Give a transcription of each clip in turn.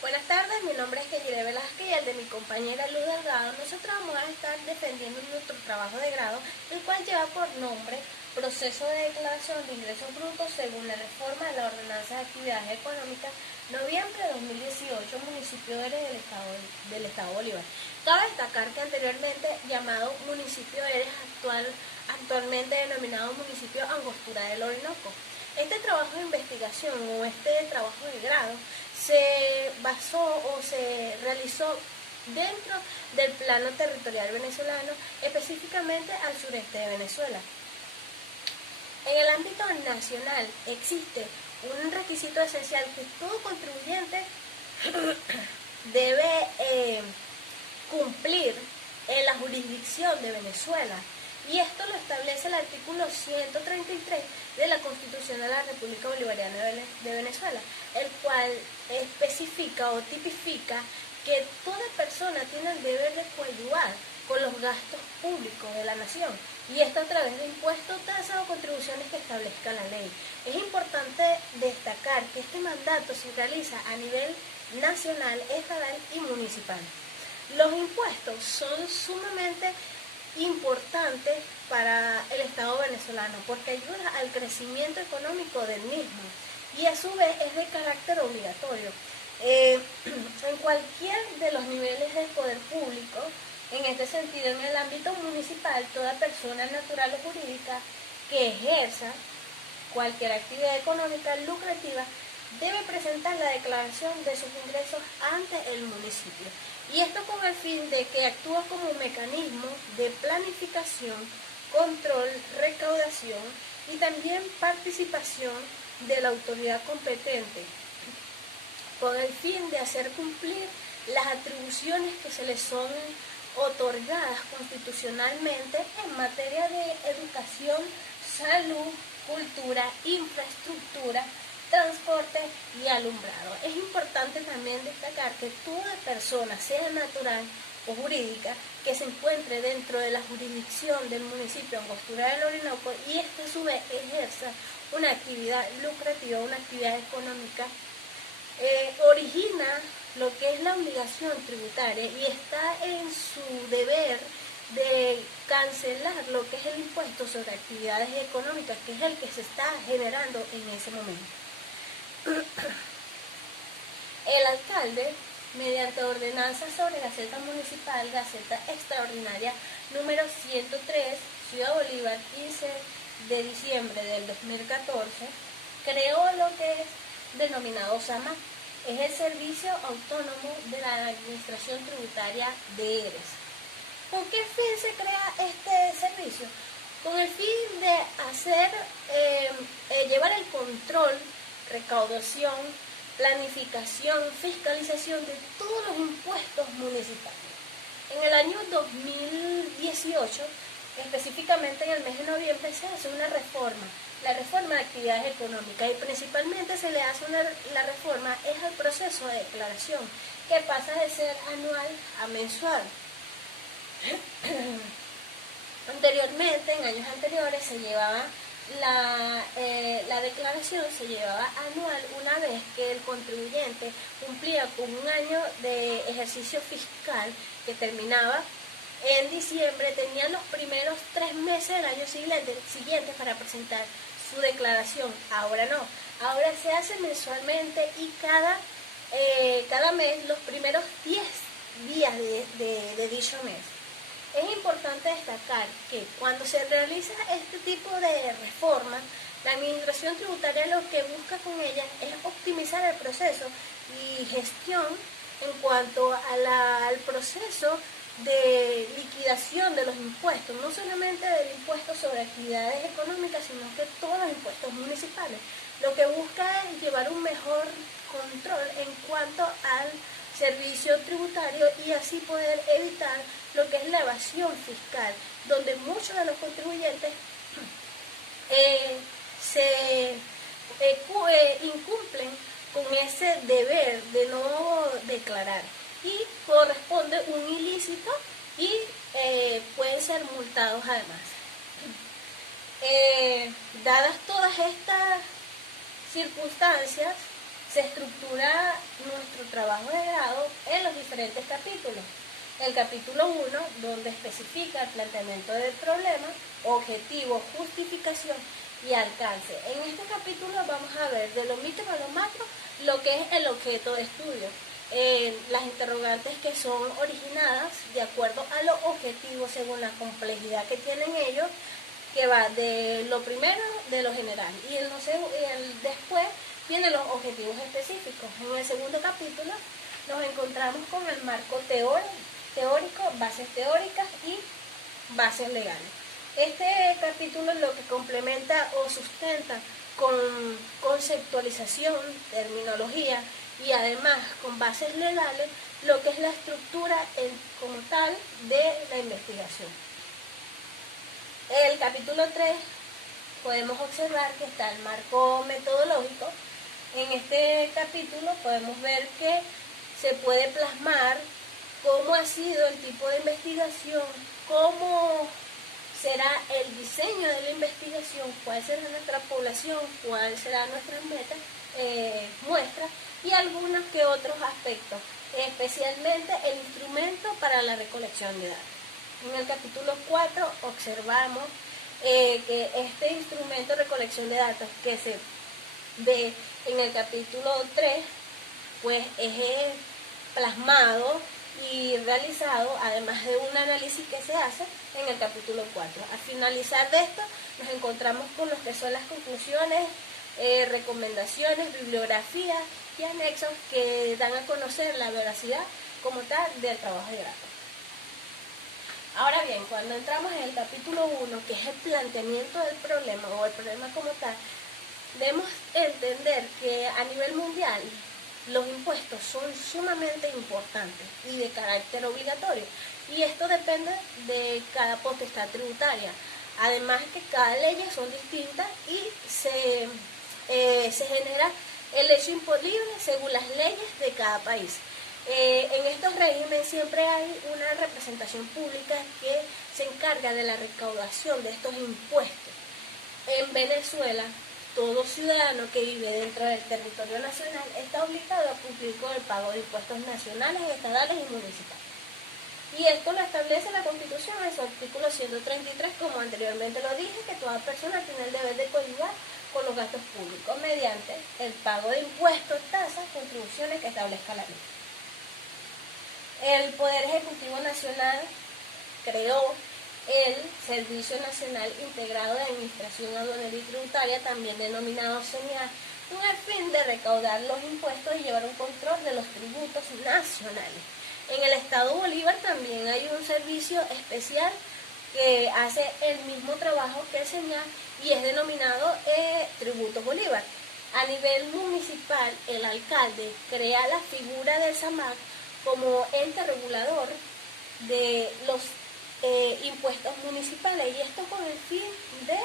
Buenas tardes, mi nombre es Keyire Velázquez y el de mi compañera Luz Delgado. Nosotros vamos a estar defendiendo nuestro trabajo de grado, el cual lleva por nombre Proceso de Declaración de Ingresos Brutos según la reforma de la Ordenanza de Actividades Económicas, noviembre de 2018, municipio de Eres del Estado Bolívar. Cabe destacar que anteriormente llamado municipio Eres, actualmente denominado municipio Angostura del Orinoco. Este trabajo de investigación o este trabajo de grado se basó o se realizó dentro del plano territorial venezolano, específicamente al sureste de Venezuela. En el ámbito nacional existe un requisito esencial que todo contribuyente debe cumplir en la jurisdicción de Venezuela. Y esto lo establece el artículo 133 de la Constitución de la República Bolivariana de Venezuela, el cual especifica o tipifica que toda persona tiene el deber de coadyuvar con los gastos públicos de la nación, y esto a través de impuestos, tasas o contribuciones que establezca la ley. Es importante destacar que este mandato se realiza a nivel nacional, estatal y municipal. Los impuestos son sumamente importante para el Estado venezolano porque ayuda al crecimiento económico del mismo y a su vez es de carácter obligatorio. En cualquier de los niveles del poder público, en este sentido en el ámbito municipal, toda persona natural o jurídica que ejerza cualquier actividad económica lucrativa debe presentar la declaración de sus ingresos ante el municipio. Y esto con el fin de que actúa como un mecanismo de planificación, control, recaudación y también participación de la autoridad competente, con el fin de hacer cumplir las atribuciones que se les son otorgadas constitucionalmente en materia de educación, salud, cultura, infraestructura, transporte y alumbrado. Es importante también destacar que toda persona, sea natural o jurídica, que se encuentre dentro de la jurisdicción del municipio Angostura del Orinoco y esta a su vez ejerza una actividad lucrativa, una actividad económica, origina lo que es la obligación tributaria y está en su deber de cancelar lo que es el impuesto sobre actividades económicas, que es el que se está generando en ese momento. El alcalde, mediante ordenanza sobre Gaceta Municipal, Gaceta Extraordinaria número 103, Ciudad Bolívar, 15 de diciembre del 2014, creó lo que es denominado SAMA, es el Servicio Autónomo de la Administración Tributaria de Eres. ¿Con qué fin se crea este servicio? Con el fin de hacer, llevar el control, recaudación, planificación, fiscalización de todos los impuestos municipales. En el año 2018, específicamente en el mes de noviembre, se hace una reforma, la reforma de actividades económicas, y principalmente se le hace la reforma es al proceso de declaración, que pasa de ser anual a mensual. Anteriormente, en años anteriores, se llevaba la declaración se llevaba anual una vez que el contribuyente cumplía con un año de ejercicio fiscal que terminaba en diciembre, tenía los primeros 3 meses del año siguiente para presentar su declaración. Ahora no, ahora se hace mensualmente y cada mes los primeros 10 días de dicho mes. Es importante destacar que cuando se realiza este tipo de reforma, la administración tributaria lo que busca con ella es optimizar el proceso y gestión en cuanto al proceso de liquidación de los impuestos, no solamente del impuesto sobre actividades económicas, sino que todos los impuestos municipales. Lo que busca es llevar un mejor control en cuanto al servicio tributario y así poder evitar lo que es la evasión fiscal, donde muchos de los contribuyentes incumplen con ese deber de no declarar y corresponde un ilícito y pueden ser multados además. Dadas todas estas circunstancias, se estructura nuestro nuestro trabajo de grado en los diferentes capítulos. El capítulo 1, donde especifica el planteamiento del problema, objetivo, justificación y alcance. En este capítulo vamos a ver de lo micro a lo macro lo que es el objeto de estudio. Las interrogantes que son originadas de acuerdo a los objetivos según la complejidad que tienen ellos, que va de lo primero, de lo general, y después vienen los objetivos específicos. En el segundo capítulo nos encontramos con el marco teórico, bases teóricas y bases legales. Este capítulo lo que complementa o sustenta con conceptualización, terminología y además con bases legales lo que es la estructura como tal de la investigación. El capítulo 3 podemos observar que está el marco metodológico. En este capítulo podemos ver que se puede plasmar cómo ha sido el tipo de investigación, cómo será el diseño de la investigación, cuál será nuestra población, cuál será nuestras metas, muestras y algunos que otros aspectos, especialmente el instrumento para la recolección de datos. En el capítulo 4 observamos que este instrumento de recolección de datos que se ve en el capítulo 3, pues es plasmado y realizado, además de un análisis que se hace en el capítulo 4. Al finalizar de esto, nos encontramos con lo que son las conclusiones, recomendaciones, bibliografías y anexos que dan a conocer la veracidad como tal del trabajo de grado. Ahora bien, cuando entramos en el capítulo 1, que es el planteamiento del problema o el problema como tal, debemos entender que a nivel mundial los impuestos son sumamente importantes y de carácter obligatorio, y esto depende de cada potestad tributaria. Además que cada ley son distintas y se genera el hecho imponible según las leyes de cada país. En estos regímenes siempre hay una representación pública que se encarga de la recaudación de estos impuestos. En Venezuela, todo ciudadano que vive dentro del territorio nacional está obligado a cumplir con el pago de impuestos nacionales, estatales y municipales. Y esto lo establece la Constitución en su artículo 133, como anteriormente lo dije, que toda persona tiene el deber de coadyuvar con los gastos públicos mediante el pago de impuestos, tasas, contribuciones que establezca la ley. El Poder Ejecutivo Nacional creó el Servicio Nacional Integrado de Administración Aduanera y Tributaria, también denominado SENIAT, con el fin de recaudar los impuestos y llevar un control de los tributos nacionales. En el Estado Bolívar también hay un servicio especial que hace el mismo trabajo que el SENIAT y es denominado Tributos Bolívar. A nivel municipal, el alcalde crea la figura del SAMAC como ente regulador de los impuestos municipales, y esto con el fin de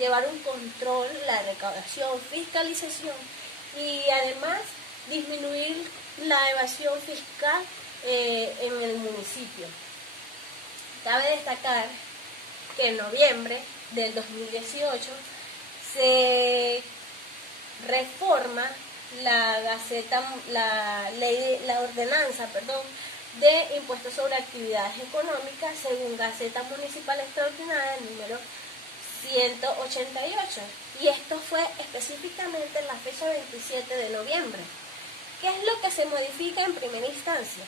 llevar un control, la recaudación, fiscalización y además disminuir la evasión fiscal en el municipio. Cabe destacar que en noviembre del 2018 se reforma la ordenanza de impuestos sobre actividades económicas según Gaceta Municipal Extraordinaria número 188, y esto fue específicamente en la fecha 27 de noviembre. ¿Qué es lo que se modifica en primera instancia?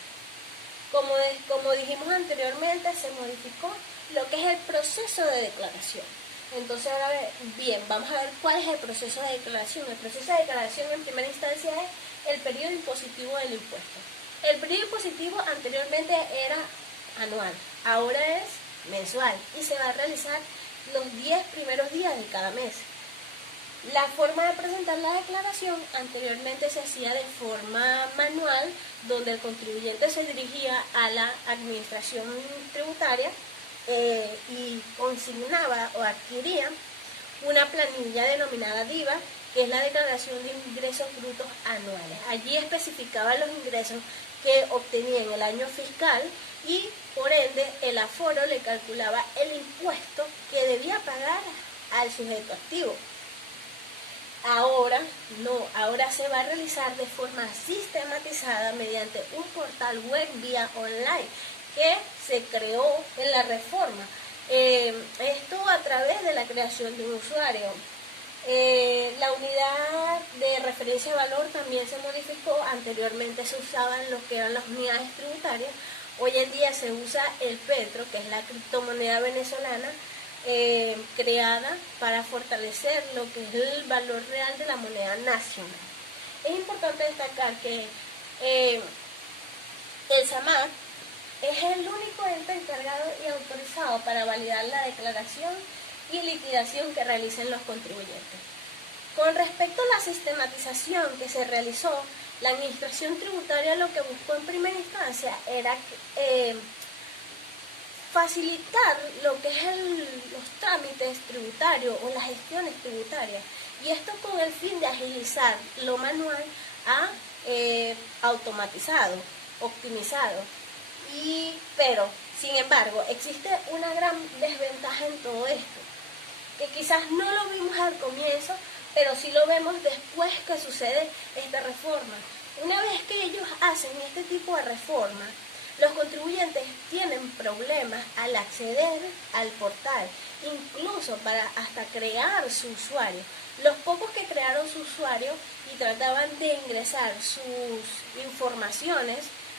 Como dijimos anteriormente, se modificó lo que es el proceso de declaración. Entonces, ahora bien, vamos a ver cuál es el proceso de declaración. El proceso de declaración en primera instancia es el periodo impositivo del impuesto. El periodo impositivo anteriormente era anual, ahora es mensual y se va a realizar los 10 primeros días de cada mes. La forma de presentar la declaración anteriormente se hacía de forma manual, donde el contribuyente se dirigía a la administración tributaria y consignaba o adquiría una planilla denominada DIVA, que es la declaración de ingresos brutos anuales. Allí especificaba los ingresos que obtenía en el año fiscal y por ende el aforo le calculaba el impuesto que debía pagar al sujeto activo. Ahora no, ahora se va a realizar de forma sistematizada mediante un portal web vía online que se creó en la reforma. Esto a través de la creación de un usuario. La unidad de referencia de valor también se modificó. Anteriormente se usaban lo que eran las unidades tributarias. Hoy en día se usa el Petro, que es la criptomoneda venezolana, creada para fortalecer lo que es el valor real de la moneda nacional. Es importante destacar que el SAMAC es el único ente encargado y autorizado para validar la declaración y liquidación que realicen los contribuyentes. Con respecto a la sistematización que se realizó, la administración tributaria lo que buscó en primera instancia era facilitar lo que es los trámites tributarios o las gestiones tributarias, y esto con el fin de agilizar lo manual a automatizado, optimizado. Pero, sin embargo, existe una gran desventaja en todo esto, que quizás no lo vimos al comienzo, pero sí lo vemos después que sucede esta reforma. Una vez que ellos hacen este tipo de reforma, los contribuyentes tienen problemas al acceder al portal, incluso para hasta crear su usuario. Los pocos que crearon su usuario y trataban de ingresar sus informaciones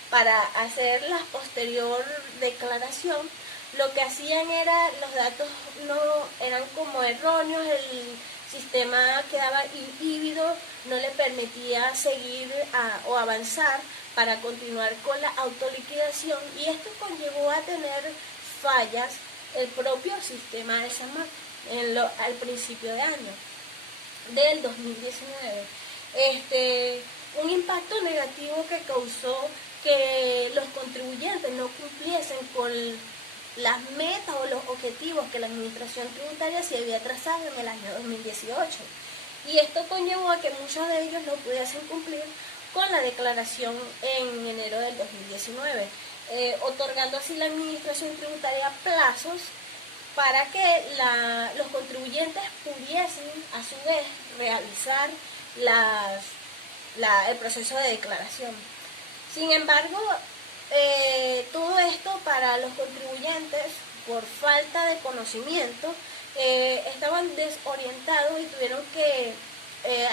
para hacer la posterior declaración, lo que hacían era, los datos no eran como erróneos, el sistema quedaba híbrido, no le permitía seguir o avanzar para continuar con la autoliquidación, y esto conllevó a tener fallas el propio sistema de SAMAC al principio de año del 2019. Un impacto negativo que causó que los contribuyentes no cumpliesen con las metas o los objetivos que la administración tributaria se había trazado en el año 2018. Y esto conllevó a que muchos de ellos no pudiesen cumplir con la declaración en enero del 2019, otorgando así la administración tributaria plazos para que los contribuyentes pudiesen a su vez realizar el proceso de declaración. Sin embargo, todo esto para los contribuyentes, por falta de conocimiento, estaban desorientados y tuvieron que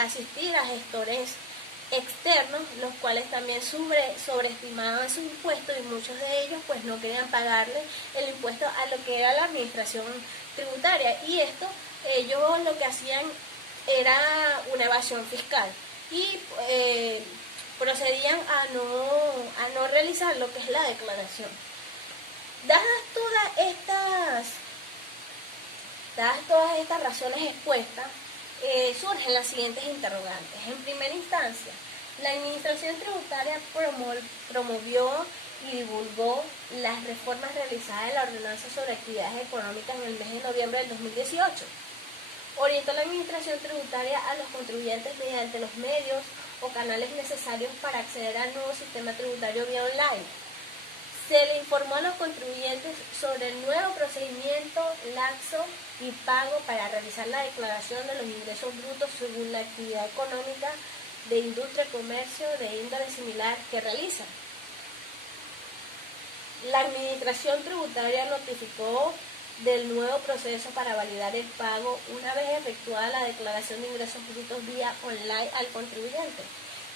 asistir a gestores externos, los cuales también sobreestimaban su impuesto, y muchos de ellos pues no querían pagarle el impuesto a lo que era la administración tributaria, y esto ellos lo que hacían era una evasión fiscal y procedían a no realizar lo que es la declaración. Dadas todas estas razones expuestas, surgen las siguientes interrogantes. En primera instancia, la administración tributaria promovió y divulgó las reformas realizadas en la ordenanza sobre actividades económicas en el mes de noviembre del 2018. Orientó la administración tributaria a los contribuyentes mediante los medios o canales necesarios para acceder al nuevo sistema tributario vía online. Se le informó a los contribuyentes sobre el nuevo procedimiento laxo y pago para realizar la declaración de los ingresos brutos según la actividad económica de industria y comercio de índole similar que realizan. La administración tributaria notificó del nuevo proceso para validar el pago una vez efectuada la declaración de ingresos brutos vía online al contribuyente.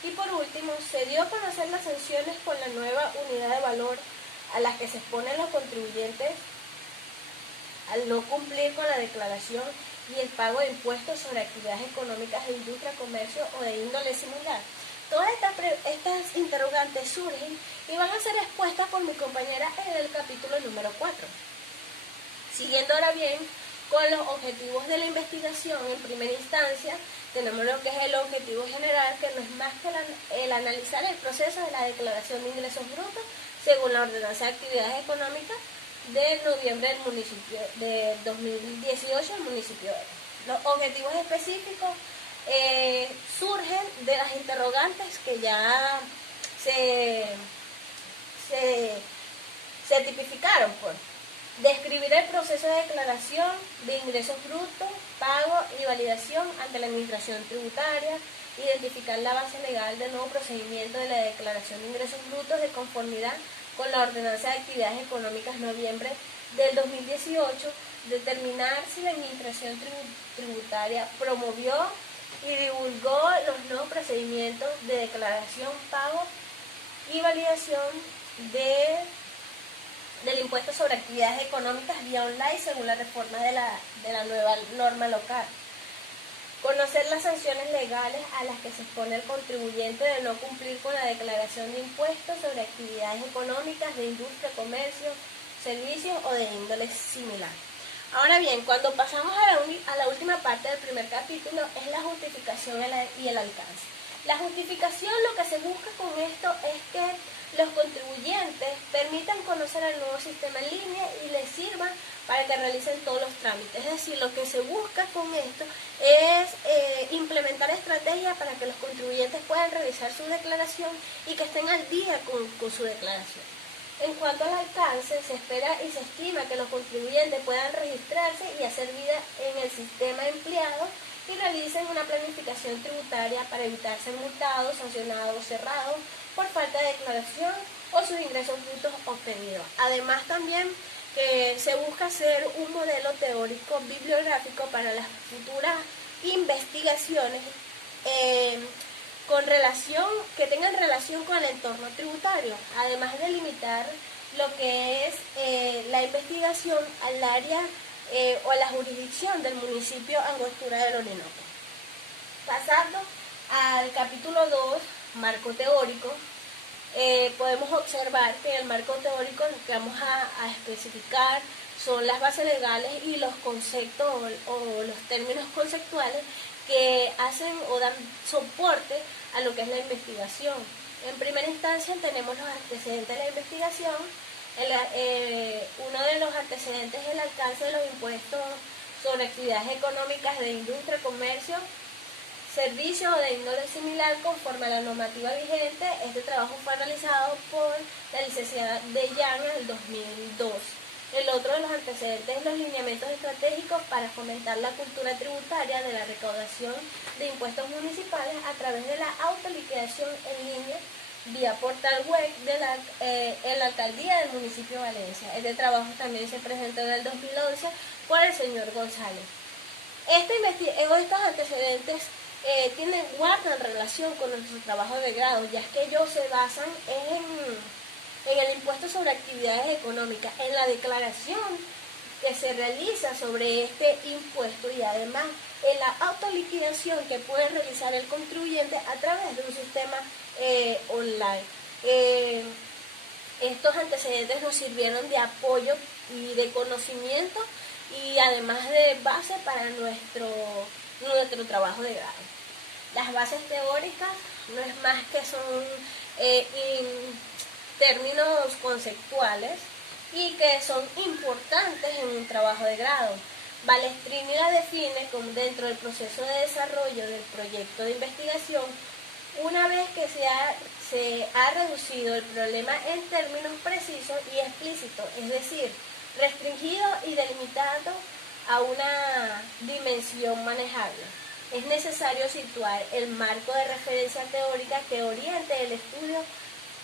Y por último, se dio a conocer las sanciones con la nueva unidad de valor a las que se exponen los contribuyentes al no cumplir con la declaración y el pago de impuestos sobre actividades económicas de industria, comercio o de índole similar. Todas estas interrogantes surgen y van a ser expuestas por mi compañera en el capítulo número 4. Siguiendo ahora bien con los objetivos de la investigación, en primera instancia tenemos lo que es el objetivo general, que no es más que el analizar el proceso de la declaración de ingresos brutos según la ordenanza de actividades económicas de noviembre del municipio de 2018 del municipio de Vera. Los objetivos específicos surgen de las interrogantes que ya se tipificaron, pues. Describir el proceso de declaración de ingresos brutos, pago y validación ante la administración tributaria. Identificar la base legal del nuevo procedimiento de la declaración de ingresos brutos de conformidad con la Ordenanza de Actividades Económicas noviembre del 2018. Determinar si la administración tributaria promovió y divulgó los nuevos procedimientos de declaración, pago y validación del impuesto sobre actividades económicas vía online según la reforma de la nueva norma local. Conocer las sanciones legales a las que se expone el contribuyente de no cumplir con la declaración de impuestos sobre actividades económicas de industria, comercio, servicios o de índole similar. Ahora bien, cuando pasamos a la última parte del primer capítulo es la justificación y el alcance. La justificación, lo que se busca con esto es que los contribuyentes permitan conocer el nuevo sistema en línea y les sirva para que realicen todos los trámites. Es decir, lo que se busca con esto es implementar estrategias para que los contribuyentes puedan realizar su declaración y que estén al día con su declaración. En cuanto al alcance, se espera y se estima que los contribuyentes puedan registrarse y hacer vida en el sistema empleado y realicen una planificación tributaria para evitar ser multados, sancionados o cerrados por falta de declaración o sus ingresos brutos obtenidos. Además también que se busca hacer un modelo teórico bibliográfico para las futuras investigaciones que tengan relación con el entorno tributario, además de limitar lo que es la investigación al área o a la jurisdicción del municipio Angostura del Orinoco. Pasando al capítulo 2, marco teórico, podemos observar que en el marco teórico lo que vamos a especificar son las bases legales y los conceptos o los términos conceptuales que hacen o dan soporte a lo que es la investigación. En primera instancia tenemos los antecedentes de la investigación. Uno de los antecedentes es el alcance de los impuestos sobre actividades económicas de industria, comercio, servicios o de índole similar conforme a la normativa vigente. Este trabajo fue realizado por la licenciada de Llana en el 2002. El otro de los antecedentes es los lineamientos estratégicos para fomentar la cultura tributaria de la recaudación de impuestos municipales a través de la autoliquidación en línea vía portal web de la alcaldía del municipio de Valencia. Este trabajo también se presentó en el 2011 por el señor González. Estos antecedentes guardan relación con nuestro trabajo de grado, ya que ellos se basan en el impuesto sobre actividades económicas, en la declaración que se realiza sobre este impuesto y además en la autoliquidación que puede realizar el contribuyente a través de un sistema online. Estos antecedentes nos sirvieron de apoyo y de conocimiento y además de base para nuestro trabajo de grado. Las bases teóricas no es más que son términos conceptuales y que son importantes en un trabajo de grado. Balestrini la define como dentro del proceso de desarrollo del proyecto de investigación, una vez que se ha reducido el problema en términos precisos y explícitos, es decir, restringido y delimitado a una dimensión manejable. Es necesario situar el marco de referencia teórica que oriente el estudio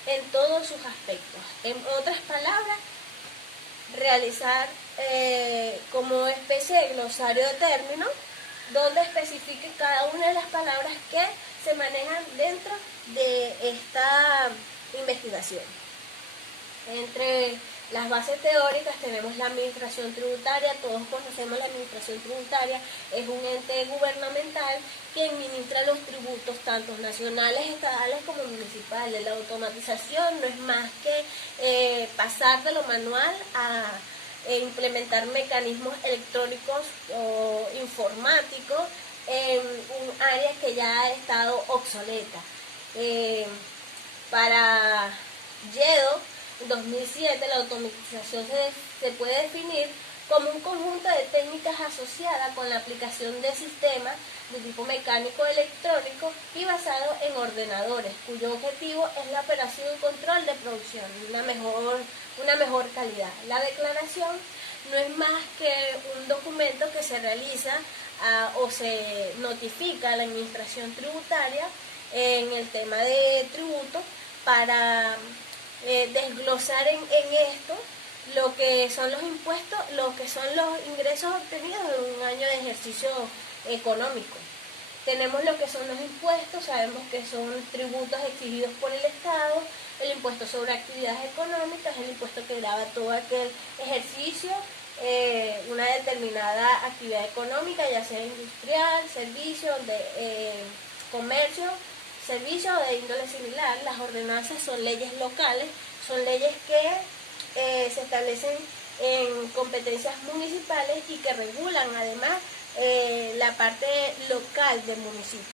en todos sus aspectos. En otras palabras, realizar como especie de glosario de términos donde especifique cada una de las palabras que se manejan dentro de esta investigación. Entre las bases teóricas tenemos la administración tributaria. Todos conocemos la administración tributaria, es un ente gubernamental que administra los tributos tanto nacionales, estatales como municipales. La automatización no es más que pasar de lo manual a implementar mecanismos electrónicos o informáticos en un área que ya ha estado obsoleta. Para Yedo, en 2007, la automatización se puede definir como un conjunto de técnicas asociadas con la aplicación de sistemas de tipo mecánico electrónico y basado en ordenadores, cuyo objetivo es la operación y control de producción, una mejor calidad. La declaración no es más que un documento que se realiza o se notifica a la administración tributaria en el tema de tributo para desglosar en esto lo que son los impuestos, lo que son los ingresos obtenidos en un año de ejercicio económico. Tenemos lo que son los impuestos, sabemos que son tributos exigidos por el Estado, el impuesto sobre actividades económicas, el impuesto que grava todo aquel ejercicio, una determinada actividad económica, ya sea industrial, servicio, comercio, servicio o de índole similar. Las ordenanzas son leyes locales, son leyes que se establecen en competencias municipales y que regulan además la parte local del municipio.